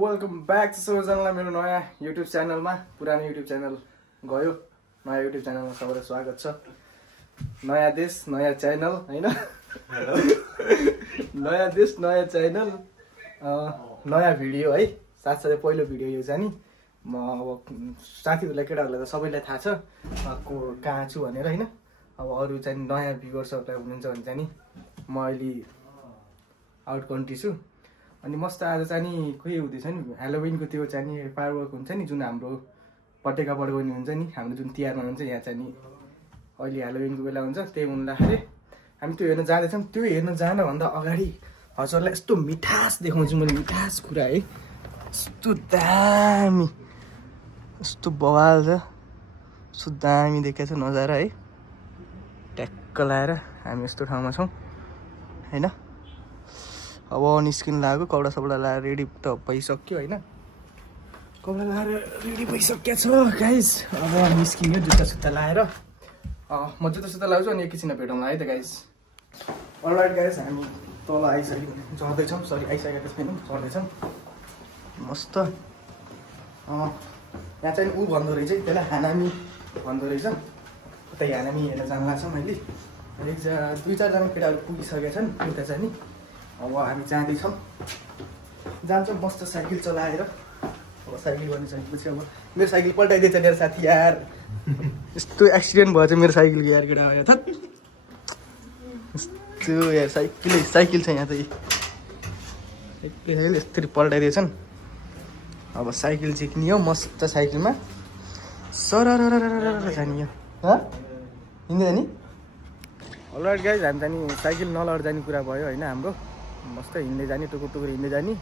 Welcome back to सबैजनालाई मेरो नयाँ युट्युब च्यानलमा। पुरानो युट्युब च्यानल गयो, नयाँ युट्युब च्यानलमा सबैलाई स्वागत छ। नयाँ देश नयाँ च्यानल हैन, नयाँ देश नयाँ च्यानल, नयाँ भिडियो है। साथसाथै पहिलो भिडियो यो चाहिँ नि म अब साथीहरूलाई केटाहरूलाई त सबैलाई थाहा छ को कहाँ छु भनेर हैन। अब अरू चाहिँ नयाँ भ्युअर्सहरूलाई हुनुहुन्छ भने चाहिँ नि म अहिले आउट कन्ट्री छु। अनि मस्त आज चाहिँ नि खोइ हुँदैछ नि हेलोविनको त्यो चाहिँ नि फायरवर्क हुन्छ नि, जुन हाम्रो पटेका पड्काउने हुन्छ नि, हाम्रो जुन तिहारमा हुन्छ यहाँ चाहिँ नि अहिले हेलोविनको बेला हुन्छ। त्यही हुँदाखेरि हामी त्यो हेर्न जाँदैछौँ। त्यो हेर्न जानभन्दा अगाडि हजुरलाई यस्तो मिठास देखाउँछु मैले, मिठास कुरा है। यस्तो दामी, यस्तो बवाल छ, यस्तो दामी देखाएको छ नजारा है। ट्याक्क लाएर हामी यस्तो ठाउँमा छौँ होइन। अब निस्किनु लाग्यो, कपडा सपडा लाएर रेडी त भइसक्यो होइन। कपडा लाएर रेडी भइसक्यो छ गाइस। अब निस्किने जुत्ता सुत्ता लाएर म जुत्ता सुत्ता लगाउँछु अनि एकैछिनमा भेटौँला है त गाइस। अलराइट गाइस, हामी तल आइसकेको चढ्दैछौँ, सरी आइसकेको छैनौँ, चढ्दैछौँ मस्त। यहाँ चाहिँ ऊ भन्दो रहेछ त्यसलाई हानामी भन्दो रहेछ। उतै हानामी हेरेर जानु लाग्छ। मैले दुई चारजना केटाहरू पुगिसकेका छन् उता चाहिँ नि। अब हामी जाँदैछौँ, जान्छौँ मस्त साइकल चलाएर। अब साइकल गर्ने सकेपछि अब मेरो साइकल पल्टाइदिएछ मेरो साथी यार। यस्तो एक्सिडेन्ट भयो चाहिँ मेरो साइकलको यार केटा भयो त। यस्तो यार साइकल छ यहाँ त, साइकल यस्तरी पल्टाइदिएछन्। अब साइकल झिक्ने हो मस्त साइकलमा सरर जाने हो हिँड्दै नि। अलराइट गाइस, हामी जाने साइकल नलड जाने कुरा भयो होइन हाम्रो। मस्त हिँड्दै जाने, टुकुर टुकुर हिँड्दै जाने।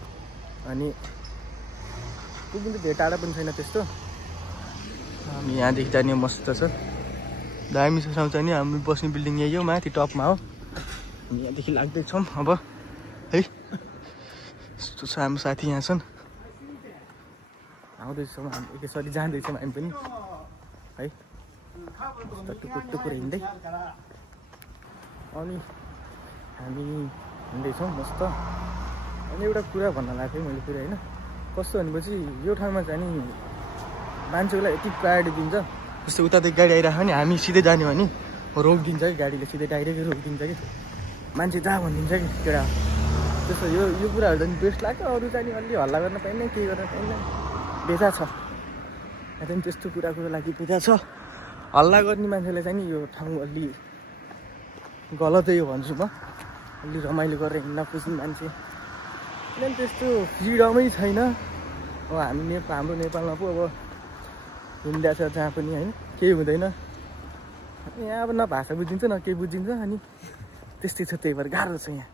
अनि पुग्नु त धेरै टाढा पनि छैन त्यस्तो। हामी यहाँदेखि जाने मस्त छ, दामी छ ठाउँ चाहिँ नि। हामी बस्ने बिल्डिङ यही हो, माथि टपमा हो। हामी यहाँदेखि लाग्दैछौँ अब है। यस्तो छ हाम्रो साथी यहाँ छन्, आउँदैछौँ हामी एकैचोटि जाँदैछौँ हामी पनि है। मस्त टुकुर टुकुर हिँड्दै अनि हामी हिँड्दैछौँ मस्त। अनि एउटा कुरा भन्न लाग्थेँ मैले फेरि होइन, कस्तो भनेपछि यो ठाउँमा चाहिँ नि मान्छेलाई यति प्रायोरिटी दिन्छ। जस्तो उतादेखि गाडी आइरहेको नि हामी सिधै जाने हो भने रोकिदिन्छ कि गाडीले, सिधै डाइरेक्टै रोकिदिन्छ कि मान्छे जहाँ भनिदिन्छ कि केटा। त्यस्तो यो कुराहरू चाहिँ बेस्ट लाग्छ। अरू चाहिँ अलि हल्ला गर्न पाइन्न, केही गर्न पाइन्न, बेजा छ यहाँ चाहिँ त्यस्तो कुराको लागि बेजा छ। हल्ला गर्ने मान्छेलाई चाहिँ नि यो ठाउँ अलि गलतै हो भन्छु म। अलि रमाइलो गरेर हिँड्न खोज्ने मान्छे किनभने त्यस्तो फ्रिडमै छैन। अब हाम्रो नेपालमा पो अब हिँड्दा छ जहाँ पनि होइन, केही हुँदैन। यहाँ अब न भाषा बुझिन्छ न केही बुझिन्छ। अनि त्यस्तै छ, त्यही भएर गाह्रो छ यहाँ।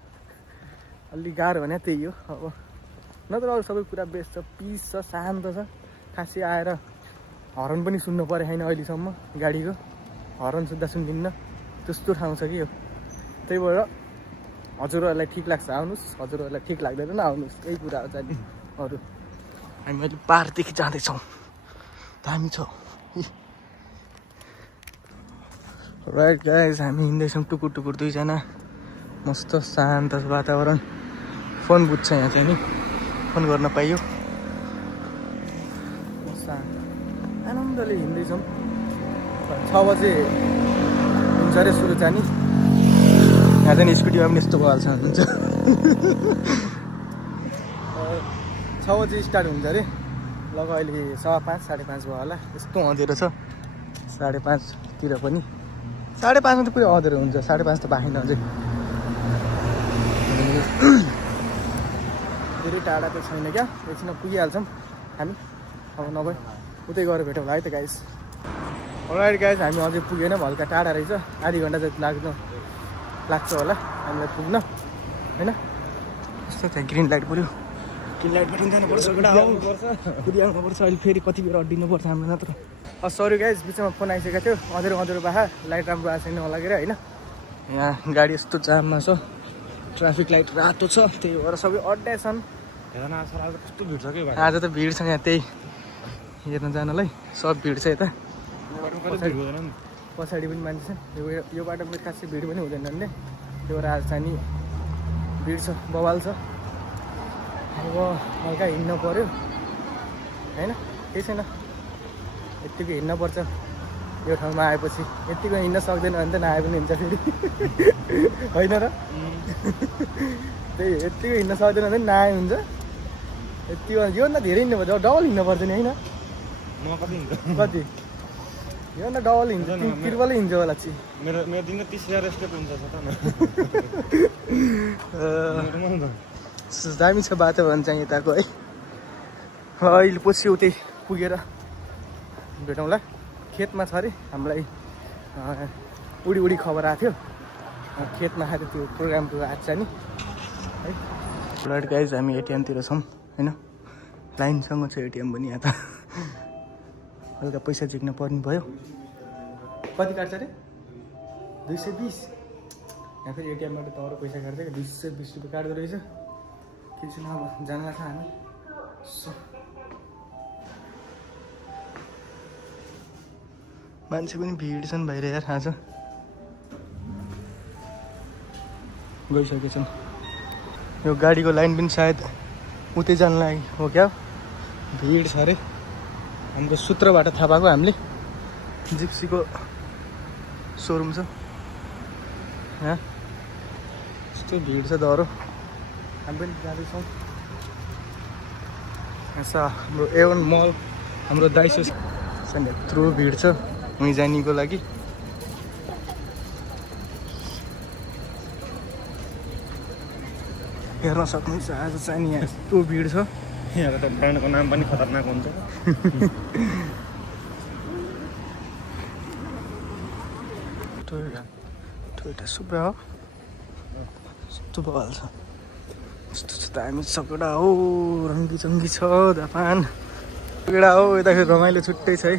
अलि गाह्रो भने त्यही हो। अब नत्र अरू सबै कुरा बेस्ट छ, पिस छ, शान्त छ। खासै आएर हर्न पनि सुन्नु परेको छैन अहिलेसम्म। गाडीको हर्न सुन्दा सुन्दिन्न त्यस्तो ठाउँ छ कि यो। त्यही भएर हजुरहरूलाई ठिक लाग्छ आउनुहोस्, हजुरहरूलाई ठिक लाग्दैन नआउनुहोस्, यही कुरा हो चाहिँ। अरू हामी अहिले पाहाडदेखि जाँदैछौँ, दामी छ। राइट गाइस, हामी हिँड्दैछौँ टुकुर टुकुर दुईजना, मस्त शान्त वातावरण। फोन बुझ्छ यहाँ चाहिँ नि, फोन गर्न पाइयो। आनन्दले हिँड्दैछौँ। 6 बजे हुन्छ अरे सुरु जाने। यहाँ चाहिँ स्कुटीमा पनि यस्तो भइहाल्छ हुन्छ। 6 बजे स्टार्ट हुन्छ अरे। लग अहिले 5:15 5:30 भयो होला। यस्तो अँधेरो छ, 5:30तिर पनि। 5:30मा त पुरै अँधेरो हुन्छ, 5:30 त बाँकेन अझै। धेरै टाढा त छैन क्या, एकछिनमा पुगिहाल्छौँ हामी। अब नभए उतै गएर भेटौँ है त गाइस। अलराइट गाइस, हामी अझै पुगेनौँ, हल्का टाढा रहेछ। आधी घन्टा जति लाग्छ होला हामीलाई पुग्न होइन। यस्तो त्यहाँ ग्रिन लाइट पऱ्यो, ग्रिन लाइट पनि जानुपर्छ, कुदिहाल्नुपर्छ। अहिले फेरि कति बेर अड्डिनुपर्छ हाम्रो नत्र। सरी गाइस, बिचमा फोन आइसकेको थियो। अँधेरो बाहा लाइट राम्रो आएको छैन होला अरे होइन। यहाँ गाडी यस्तो जाममा छ, ट्राफिक लाइट रातो छ, त्यही भएर सबै अड्डा छन्। कस्तो भिड छ कि आज त भिड छ यहाँ, त्यही हेर्न जानलाई सब भिड छ यता। पछाडि पनि मान्छे छन्। यो बाटो पनि खासै भिड पनि हुँदैन नि, त्यो भएर आज चाहिँ नि भिड छ, बवाल छ। अब हल्का हिँड्न पर्यो हैन, केही छैन, यत्तिकै हिँड्न पर्छ यो ठाउँमा आएपछि। यत्तिको हिँड्न सक्दैन भने त नआए पनि हुन्छ फेरि होइन र? त्यही यत्तिको हिँड्न सक्दैन भने नआए हुन्छ। यत्तिको योभन्दा धेरै हिँड्नुपर्छ, डबल हिँड्नुपर्छ नि होइन? कति योभन्दा डबल हिँड्छ, त्रिपलै हिँड्छ होला चाहिँ। मेरो दिनमा 30,000 स्टेप हुन्छ दामी छ वातावरण चाहिँ यताको है। अहिले पछि उतै पुगेर भेटौँला। खेतमा छ अरे हामीलाई उडी खबर आएको थियो, खेतमा आएर त्यो प्रोग्रामको आज नि है। ब्लड गाइज हामी एटिएमतिर छौँ होइन, लाइनसँग छ एटिएम पनि। यहाँ त हल्का पैसा झिक्न पर्ने भयो। कति काट्छ अरे? 220। यहाँ फेरि एटिएमबाट तल पैसा काट्छ क्या, 220 रुपियाँ काट्दो रहेछ। के छैन अब जान्ला छ हामी। मान्छे पनि भिड छन् बाहिर यार, आज गइसकेछन्। यो गाडीको लाइन पनि सायद उतै जानु लागि हो क्या, भिड छ अरे। हाम्रो सूत्रबाट थाहा पाएको हामीले, जिप्सीको सोरुम छ यहाँ, यस्तो भिड छ दह्रो। हामी पनि जाँदैछौँ। यहाँ हाम्रो A1 मल, हाम्रो दाइसो यत्रो भिड छ उहीँ जानेको लागि। हेर्न सक्नुहुन्छ आज चाहिँ यहाँ यस्तो भिड छ। यहाँ त ब्रान्डको नाम पनि खतरनाक हुन्छ। टोयोटा सुप्रा हो, यस्तो बवाल छ। यस्तो छ दामी सकडा हो, रङ्गी चङ्गी छ जापान सकडा हो। यता फेरि रमाइलो छुट्टै छ है।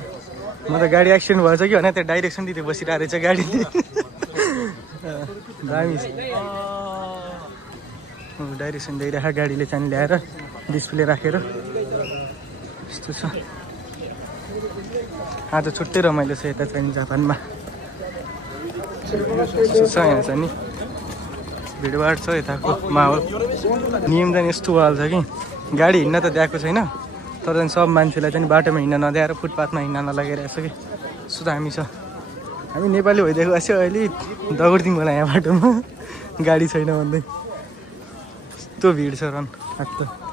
म त गाडी एक्सिडेन्ट भएछ कि भने त्यहाँ डाइरेक्सन दिँदै बसिरहेको रहेछ गाडीले। दामी छ, डाइरेक्सन दिइरहेको गाडीले चाहिँ ल्याएर डिस्प्ले राखेर यस्तो छ। आज छुट्टै रमाइलो छ यता चाहिँ जापानमा। यस्तो छ यहाँ चाहिँ नि भिडभाड छ यताको माहौल। नियम चाहिँ यस्तो हाल छ कि गाडी हिँड्न त दिएको छैन, तर चाहिँ सब मान्छेलाई चाहिँ बाटोमा हिँड्न नदिएर फुटपाथमा हिँड्न नलागिरहेको छ कि। यस्तो दामी छ। हामी नेपाली भइदिएको आएको अहिले दगुर्दिउँ होला यहाँ बाटोमा गाडी छैन भन्दै। यस्तो भिड छ रन आत्त।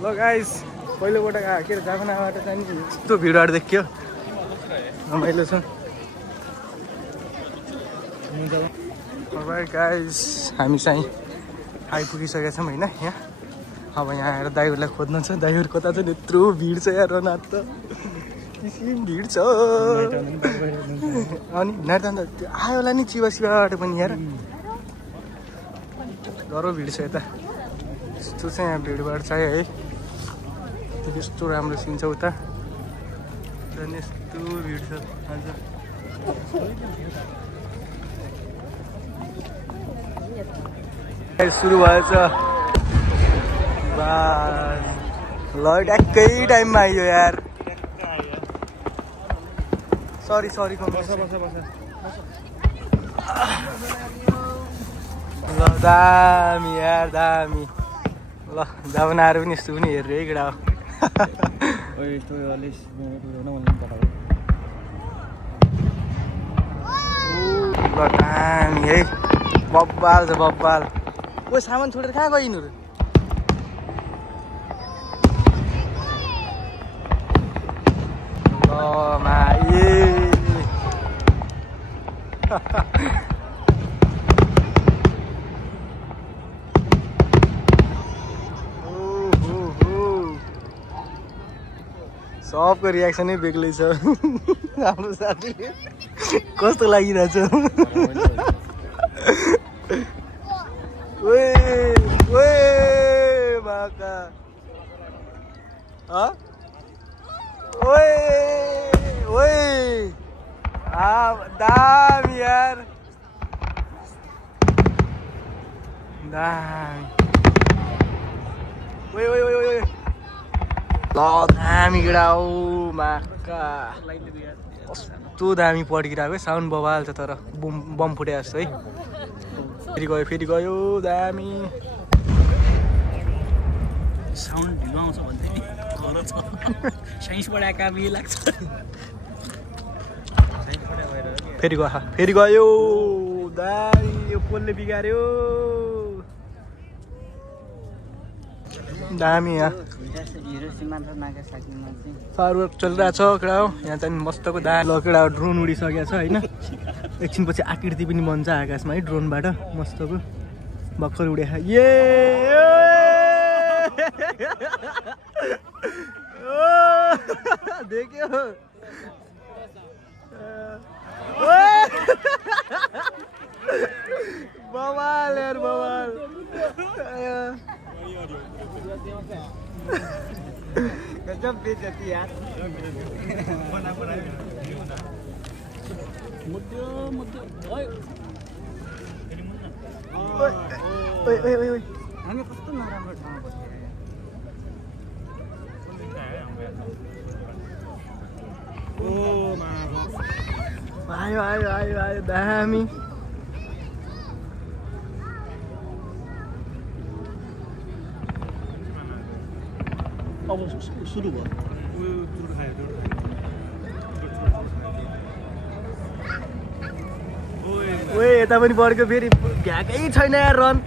ल गाइस, पहिलोपल्ट के अरे जापानबाट चाहिँ यस्तो भिडभाड देखियो, रमाइलो छ। गाइस हामी चाहिँ आइपुगिसकेका छौँ होइन यहाँ। अब यहाँ आएर दाइहरूलाई खोज्नु छ, दाइहरू कता छ, यत्रो भिड छ यार रन आत्त, किसिम भिड छ। अनि नाइट त त्यो आयो होला नि चिवा सिवाबाट पनि यार, डह्रो भिड छ यता। यस्तो चाहिँ यहाँ भिडभाड छ है। त्यस्तो राम्रो सिन छ उता, झन् यस्तो भिड छ आज। सुरु भएछ बस। ल ट्याक्कै टाइममा आइयो यार। सरी ल दामी यार दामी। ल जापानहरू पनि यस्तो पनि हेर्नु है केटा हो। ल दामी है, बब्बाल छ बब्बाल। ओ सामान छोडेर कहाँ गयो यिनीहरू? सबको रियाक्सनै बेग्लै छ। हाम्रो साथीले कस्तो लागिरहेछ? बाका दामी यार दामी। ल दामी केटा हो माका। कस्तो दामी पड्किरहेको है साउन्ड बवाल छ तर बम फुटे जस्तो है फेरि गयो दामी साउन्ड ढिलो आउँछ भन्थे नि तर छ साइन्सबाट आएका बिहे लाग्छ फेरि गयो दामी यो पोलले बिगार्यो दामी यहाँ फायरवर्क चलिरहेको छ केटा हो यहाँ चाहिँ मस्तको दा ल केटा ड्रोन उडिसकेको छ होइन एकछिनपछि आकृति पनि बन्छ आकाशमा है ड्रोनबाट मस्तको भर्खर उडेको ये देख्यो बवाल यार बवाल गजब बेइज्जती यार ओइ हामी कस्तो नराम्रो ठाउँमा आयो दामी अब सुरु भयो ओए यता पनि बढ्यो फेरि भ्याकै छैन यार रन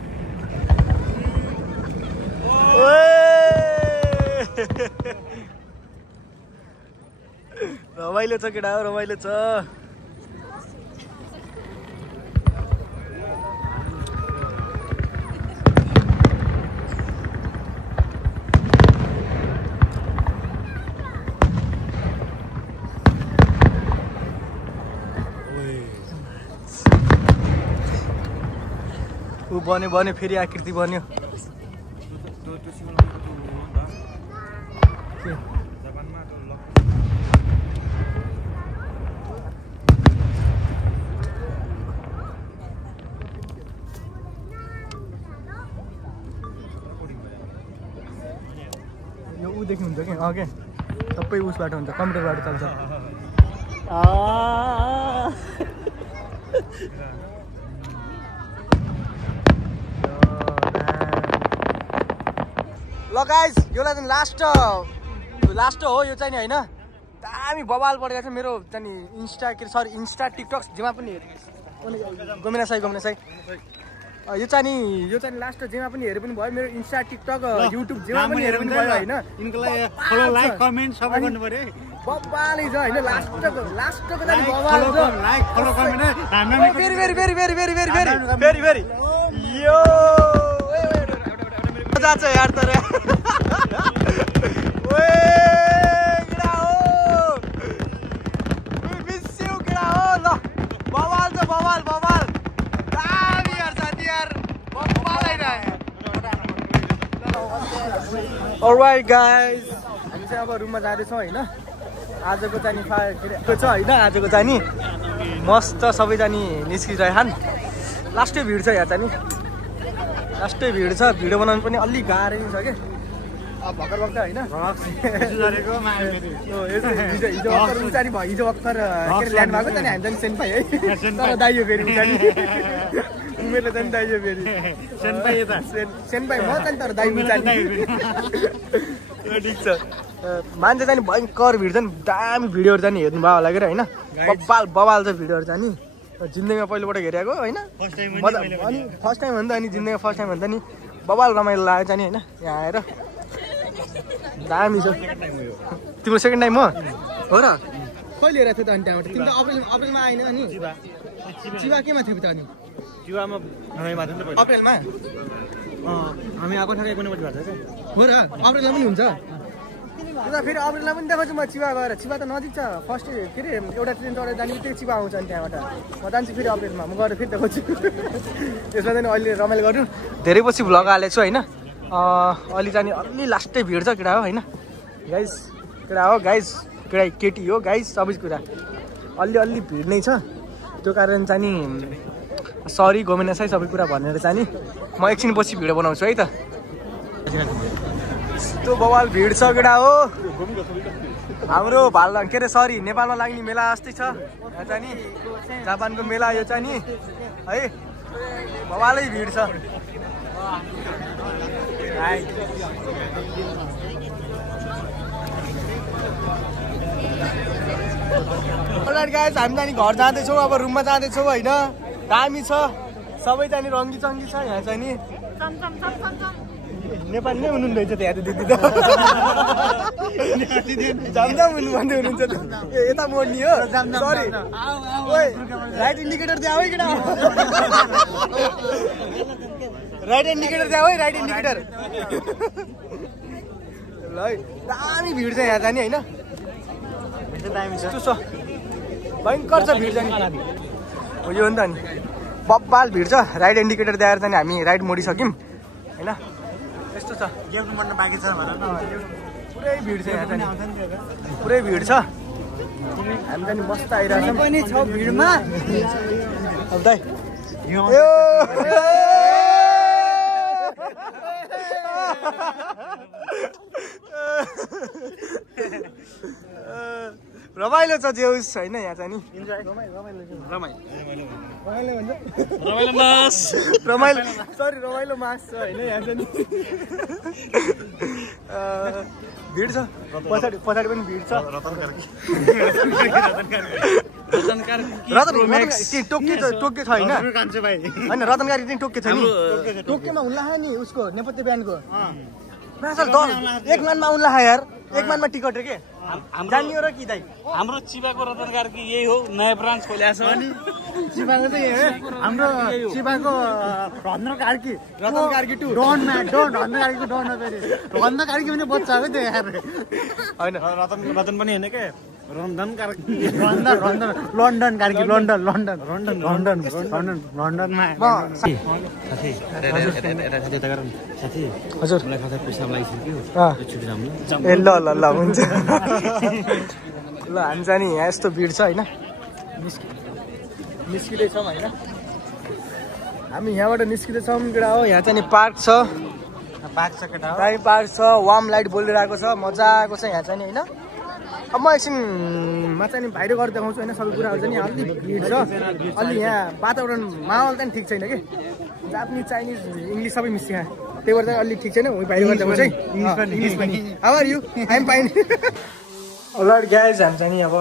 रमाइलो छ केटा हो रमाइलो छ ऊ बन्यो फेरि आकृति बन्यो यो ऊदेखि हुन्छ कि क्या सबै उसबाट हुन्छ कम्प्युटरबाट चल्छ ल गाइस योलाई चाहिँ लास्ट हो यो चाहिँ नि होइन दामी बवाल परेको छ मेरो चाहिँ इन्स्टा टिकटक जेमा पनि गोमिना साई यो चाहिँ लास्ट जेमा पनि हेरे पनि भयो मेरो इन्स्टा टिकटक युट्युब जेमा पनि हेरे पनि भयो होइन फलो लाइक कमेन्ट सबै गर्नु पर्यो बवालै छ होइन लास्टको चाहिँ बवाल छ लाइक फलो कमेन्ट फेरि यो मजा छ यार तर ओए केटा हो मिस यु केटा हो ल बवाल छ बवाल दामी यार साथी यार बवालै न अलराइट गाइस हामी चाहिँ अब रुममा जाँदैछौँ होइन आजको चाहिँ नि फायर छ होइन आजको चाहिँ नि मस्त सबैजना निस्किरहेछन् लास्टै भिड छ यहाँ चाहिँ नि लास्टै भिड छ भिडियो बनाउनु पनि अलिक गाह्रै छ कि अब भर्खर वक्त होइन हिजो भर्खर ल्यान्ड भएको त नि हामी चाहिँ सेन पाइ है तर दाइयो फेरि उमेरले चाहिँ दाइयो फेरि सेन पाइ म चाहिँ तर दाइ ठिक छ मान्छे चाहिँ भयङ्कर भिड छ नि दामी भिडियोहरू चाहिँ हेर्नुभयो होला कि होइन बवाल छ भिडियोहरू चाहिँ नि जिन्दगीमा पहिलोपल्ट हेरेको होइन अनि फर्स्ट टाइम हो नि त अनि जिन्दगीमा फर्स्ट टाइम हो नि त नि बवाल रमाइलो लागेको छ नि होइन यहाँ आएर दामी छ तिम्रो सेकेन्ड टाइम हो र कहिले हेरेको थियो त अनि त्यहाँबाट तिमी त अप्रेलमा आएन अनि चिवा केमा थियो त अनि चिवामा अप्रेलमा हामी आएको ठाउँ कुनै भएको छ हो र अप्रेलमा पनि हुन्छ उता फेरि अप्रेलमा पनि देखाउँछु म चिवा गएर चिवा त नजिक छ फर्स्ट के अरे एउटा ट्रेन चढेर जाने बित्तिकै चिवा आउँछ अनि त्यहाँबाट म जान्छु फेरि अप्रेलमा म गएर फेरि देखाउँछु त्यसमा चाहिँ अहिले रमाइलो गर्नु धेरै पछि भ्लग हालेको छु होइन अलि जाने अलि लास्टै भिड छ केटा हो होइन गाइस केटा हो गाइस केटा केटी हो गाइस सबै कुरा अलि भिड नै छ त्यो कारण चाहिँ नि सरी गोमिना साई सबै कुरा भनेर चाहिँ नि म एकछिन पछि भिडियो बनाउँछु है त यस्तो बवाल भिड छ केटा हो हाम्रो भाल के अरे सरी नेपालमा लाग्ने मेला जस्तै छ यहाँ चाहिँ नि जापानको मेला यो चाहिँ नि है बवालै भिड छ गाइस हामी चाहिँ घर जाँदैछौँ अब रुममा जाँदैछौँ होइन दामी छ सबै चाहिँ रङ्गी चङ्गी छ यहाँ चाहिँ नि नेपाली नै हुनुहुन्छ त्यहाँ त दिदी त जामजाम हुनु भन्दै हुनुहुन्छ त यता मोड्ने हो सरी राइट इन्डिकेटर त्यहाँ है केटा राइट इन्डिकेटर त्यहाँ है राइट इन्डिकेटर ल है दामी भिड छ यहाँ जाने होइन भयङ्कर छ भिड जाने हो यो हो नि त नि बब्बाल भिड छ राइट इन्डिकेटर देखाएर चाहिँ हामी राइट मोडिसक्यौँ होइन यस्तो छ बाँकी छ पुरै भिड छ यहाँ चाहिँ पुरै भिड छ हामी चाहिँ मस्त आइरहेको पनि छ भिडमा दाइ रमाइलो छ जे उस होइन यहाँ चाहिँ नि रमाइलो सरी रमाइलो मास छ होइन यहाँ चाहिँ नि भिड छ पछाडि पनि भिड छ टोक्के छ होइन होइन रतनकारी चाहिँ टोक्के छ नि टोक्केमा हुन्ला नि उसको नेपथ्य ब्यान्डको एक मानमा आउन्ला यार एक मानमा टिकट रे के जानियो र कि दाइ हाम्रो चिबाको रतनकार कि यही हो नयाँ ब्रान्च खोलेको छ अनि चिबाको चाहिँ हाम्रो चिबाको रत्न कार्की टु डन कार्कीको डन हो फेरि रत्न कार्की पनि बच्चा हो त्यो यार होइन रतन पनि होइन के लन्डन कार्की लन्डनमा हजुर मलाई खाता पैसा लागिसक्यो छुट्टी राम्रो ए ल हुन्छ ल हामी जाने यहाँ यस्तो भिड छ होइन निस्किँदैछौँ होइन हामी यहाँबाट निस्किँदैछौँ केटा हो यहाँ चाहिँ पार्क छ केटा टाइम पार्क छ वार्म लाइट बोलिरहेको छ मजाको छ यहाँ चाहिँ होइन अब म एकछिनमा चाहिँ बाहिर गरेर देखाउँछु होइन सबै कुराहरू चाहिँ अलि भिड छ अलि यहाँ वातावरण माहौल चाहिँ ठिक छैन कि जापानिज चाइनिज इङ्ग्लिस सबै मिसिया त्यही भएर चाहिँ अलिक ठिक छैन बाहिर गरेर देखाउँछु है इङ्ग्लिस पनि how are you I'm fine alright guys हामी चाहिँ नि अब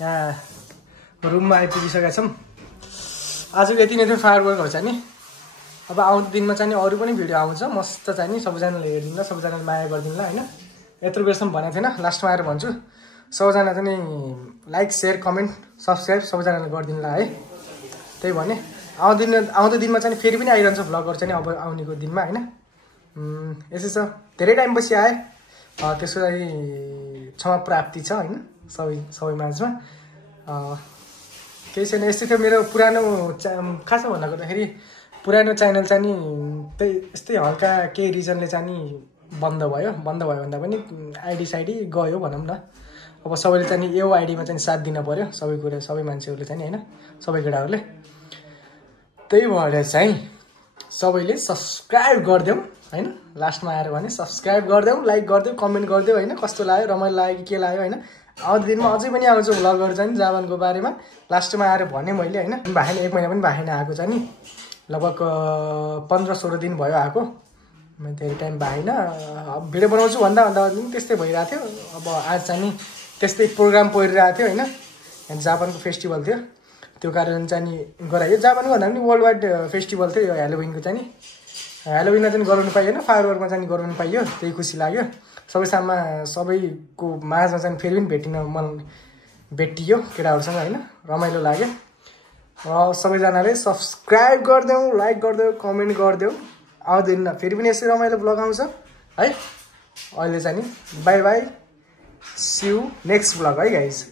यहाँ रुममा आइपुगिसकेका छौँ आजको यति नै थियो फायर वर्कहरू चाहिँ नि अब आउँदो दिनमा चाहिँ अरू पनि भिडियो आउँछ मस्त चाहिँ नि सबैजनाले हेरिदिनु सबैजनाले माया गरिदिनु होइन यत्रो बेरसम्म भनेको थिएन लास्टमा आएर भन्छु सबैजना चाहिँ लाइक सेयर कमेन्ट सब्सक्राइब सबैजनाले गरिदिनु है त्यही भने आउँदो दिनमा चाहिँ फेरि पनि आइरहन्छ भ्लगहरू चाहिँ अब आउनेको दिनमा होइन यसै छ धेरै टाइमपछि आएँ त्यसको लागि क्षमा प्राप्ति छ होइन सबै माझमा केही छैन यस्तै थियो मेरो पुरानो खासमा भन्नुपर्दाखेरि पुरानो च्यानल चाहिँ नि त्यही यस्तै हल्का केही रिजनले चाहिँ नि बन्द भयो भन्दा पनि आइडी साइडी गयो भनौँ न अब सबैले चाहिँ यो आइडीमा चाहिँ साथ दिन पऱ्यो सबै कुरा सबै मान्छेहरूले चाहिँ होइन सबै केटाहरूले त्यही भएर चाहिँ सबैले सब्सक्राइब गरिदेऊ होइन लास्टमा आएर भने सब्सक्राइब गरिदेऊ लाइक गरिदेऊ कमेन्ट गरिदेऊ होइन कस्तो लाग्यो रमाइलो लाग्यो कि के लाग्यो होइन आउँदो दिनमा अझै पनि आउँछु भ्लगहरू चाहिँ जापानको बारेमा लास्टमा आएर भने मैले होइन भाइले 1 महिना पनि भाइने आएको छ नि लगभग 15-16 दिन भयो आएको मैले धेरै टाइम भएन भिडियो बनाउँछु भन्दा पनि त्यस्तै भइरहेको थियो अब आज चाहिँ नि त्यस्तै प्रोग्राम परिरहेको थियो होइन यहाँ जापानको फेस्टिभल थियो त्यो कारण चाहिँ नि गरायो जापानको भन्दा पनि वर्ल्ड वाइड फेस्टिभल थियो यो ह्यालोविनको चाहिँ नि ह्यालोविनमा चाहिँ गराउनु पाइएन फायरवर्कमा चाहिँ गराउनु पाइयो त्यही खुसी लाग्यो सबैको माझमा चाहिँ फेरि पनि भेटियो केटाहरूसँग होइन रमाइलो लाग्यो सबैजनाले सब्सक्राइब गरिदेऊ लाइक गरिदेऊ कमेन्ट गरिदेऊ आउँदैन फेरि पनि यसै रमाइलो ब्लग आउँछ है अहिले चाहिँ नि bye bye see you next blog है गाइज